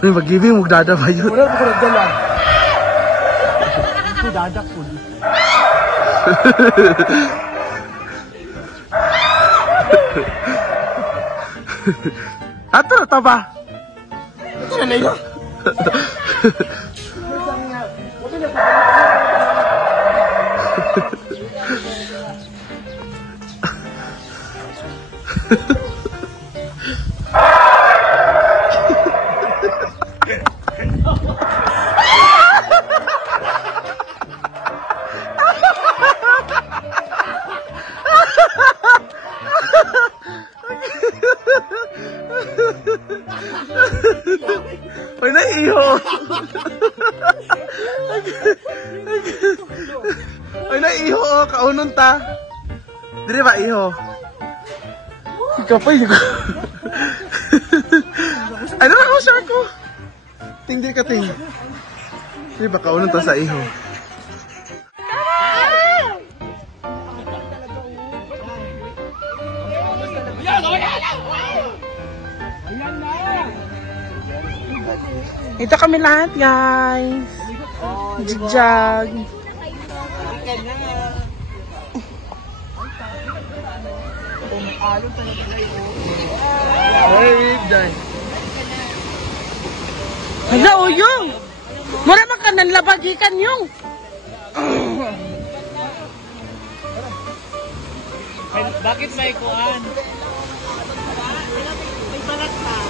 Ay, mag-ibig, magdada ba yun? Wala ko nagdala. Ito dadak po. Ato, taba. Ito na yun. Ay, naiho. Ay, naiho. Kaunon ta. Dili ba, iho? Ikaw pa, hindi ko. Ay, nakakasya ko. Hindi ka, ting. Dili ba, kaunon ta sa iho? Ito kami lahat, guys. Jigjag. Hala, o yung. Mura man ka nang labagikan yung. Bakit may kuan? May balat pa.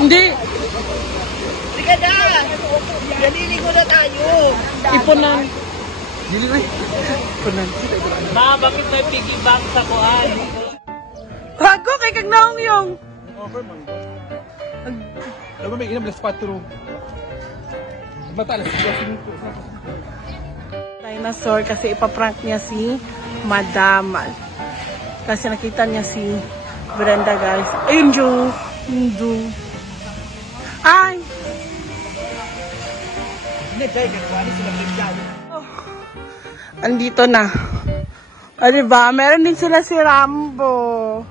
Hindi. Sige na! Naliligo na tayo! Ipunan. Ipunan. Ma, bakit may piggy bank sa kuan? Rago, kay kag naong yung. Offer man. Alam mo, may inam na 4. Matalas. Dinosaur kasi ipaprank niya si Madam. Kasi nakita niya si Brenda, guys. Ayun, Joe. Ay! Oh. Andito na. O, diba? Meron din sila si Rambo.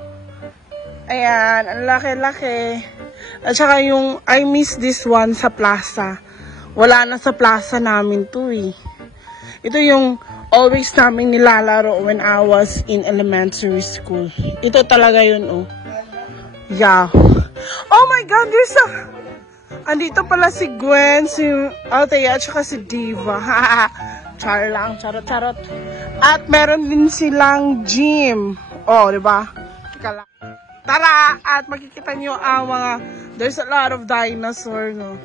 Ayan, ang laki-laki. At saka yung I miss this one sa plaza. Wala na sa plaza namin to eh. Ito yung always namin nilalaro when I was in elementary school. Ito talaga yun, oh. Yeah. Oh my God, there's a... Andito pala si Gwen, si Althea, at saka si Diva. Char lang, charot. At meron din silang gym. Oh, diba? Teka lang. Tara! At makikita nyo ang mga... There's a lot of dinosaur, no?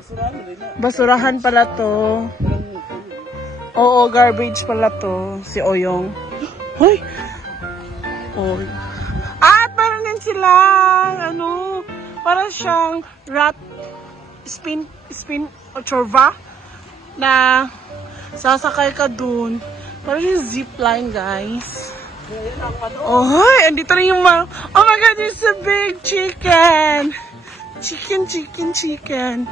Basurahan pala to. Oo, garbage pala to. Si Oyong. Hoy! Oh. At meron din silang, para siyang rat spin o chorva na sasakay ka dun. Parang yung zipline, guys. Oh, hi! Andito na yung mga... Oh my God, it's a big chicken! Chicken.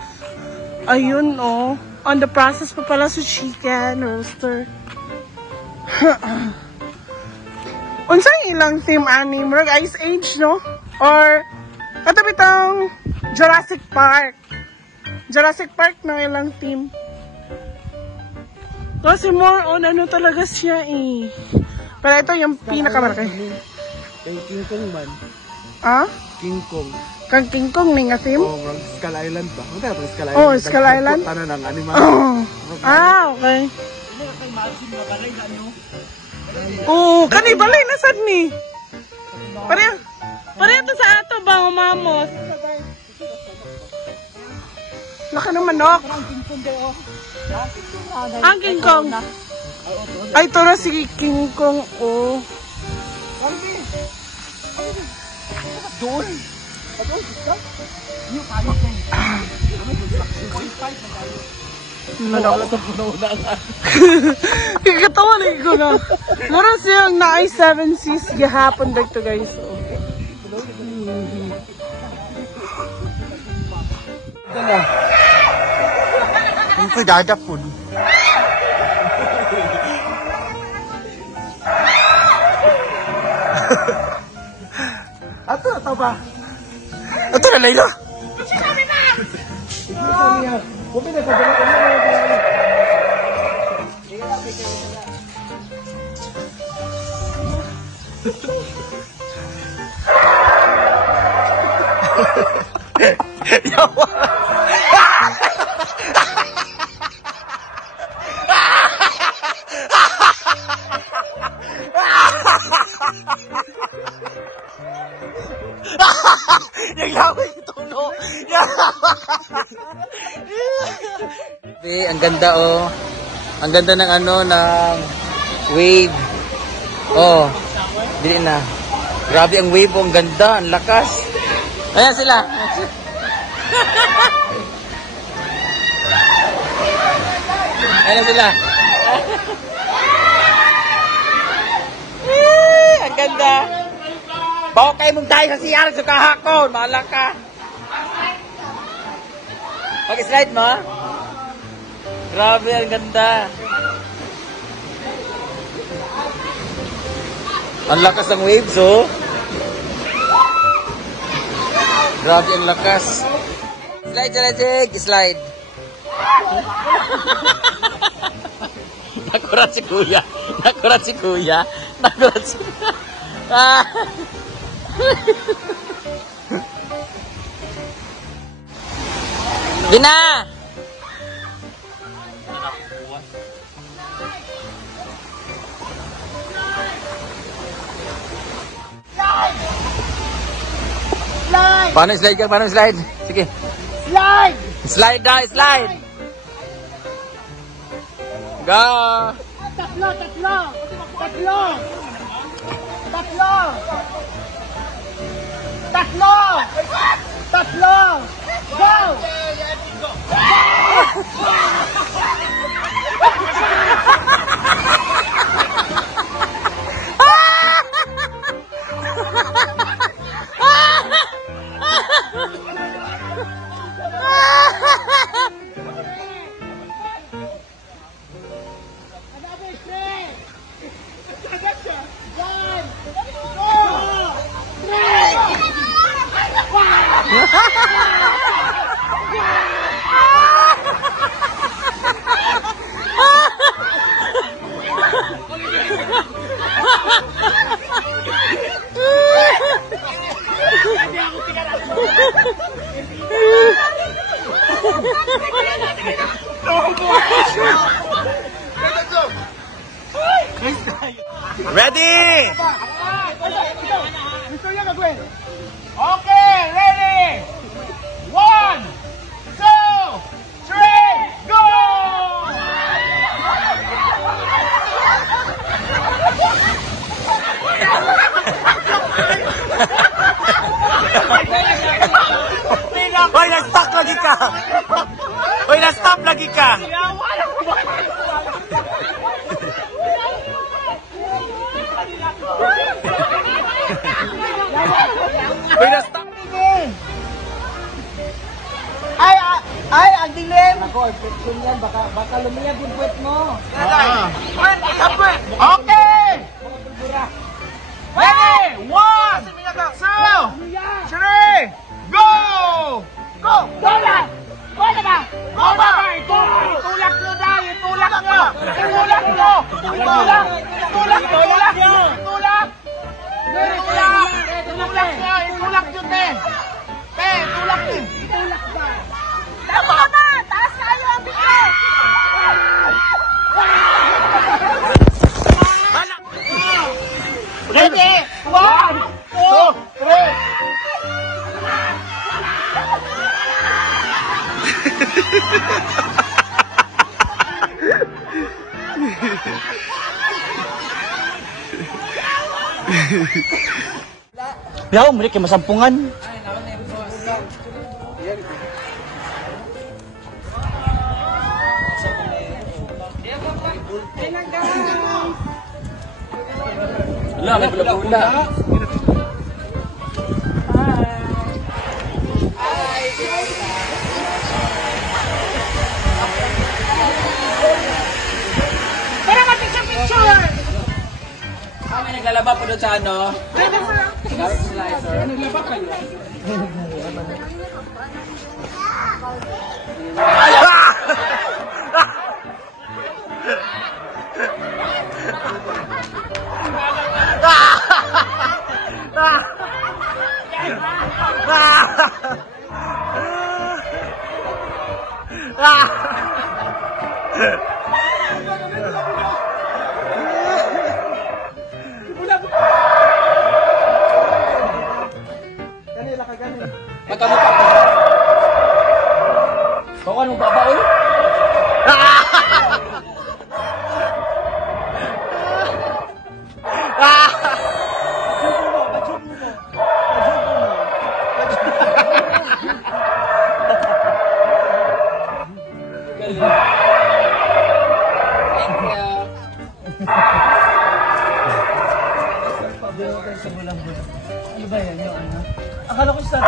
Ayun, oh. On the process pa pala sa chicken roaster. Unsang ilang team anime? Murag Ice Age, no? Or katapitang Jurassic Park. Jurassic Park na ilang team. Kasi more on talaga siya eh. Pero ito yung pinakamalaki. Yung King Kong man. Ah? King Kong. Kang King Kong ni nga team? Oo, Skull Island ba? Ano tayo Skull Island? Oh, Skull Island? Tanan ng animal. Okay. Oo, kanibalay na sad ni. Pareho to sa ato ba, umamos? Laki ng manok. Ang King Kong. Ay, ito na si King Kong, oh. Doon. Kikatawa na ko na. Meron siyang na i7Cs gahapon dito, guys. Ang pagdada po. Ito ba? Ito na, Layla. Sinabi na! Huwag na pagdala. Yawa. Naglaway ito, no? Ang ganda, oh. Ang ganda ng ano, ng wave. Oh, bili na. Grabe ang wave, oh. Ang ganda, ang lakas. Ayan sila. Ayan sila. Ang ganda. Bawa kayo mong tayo sa CR sa kahakon. Mahala ka. Mag-slide mo. Grabe, ang ganda. Ang lakas ng waves, oh. Grabe ang lakas. Slide, Jalajig. Slide. Nakurat si Kuya. Nakurat si Kuya. Nakurat si Kuya. Bina! Paano slide ka? Paano slide? Sige. Slide! Slide na, slide! Go! Tatlo! Tatlo! Tatlo! Tatlo! Tatlo! Tatlo! Go! Ready? Okay, ready? 1, 2, 3, go! Hoy, na-stuck lagi ka! Hoy, na-stop lagi ka! Hoy, na-stop! Ay, ang dilim! Ako, infection yan. Baka lumiyab yung puwet mo. Okay! Ready? 1, 2, 3, go! Go! Go na! Go na ba? Go ba? Itulak nyo na! Itulak nyo! Itulak nyo! Itulak! Itulak! Itulak! Itulak! Itulak! Itulak nyo! Itulak nyo, te! Te, itulak nyo! Tulak ba? Tama na! Taas tayo ang bigat! Ready? 1, 2, 3! Yaw, mali kayo masampungan. Wala, may pula-pula. Pero mag-picture-picture! Kami naglalaba po doon sa ano? Magkamukha ka. Kung anong babaoy? Ano ba yan? Yung ano? Akala ko sa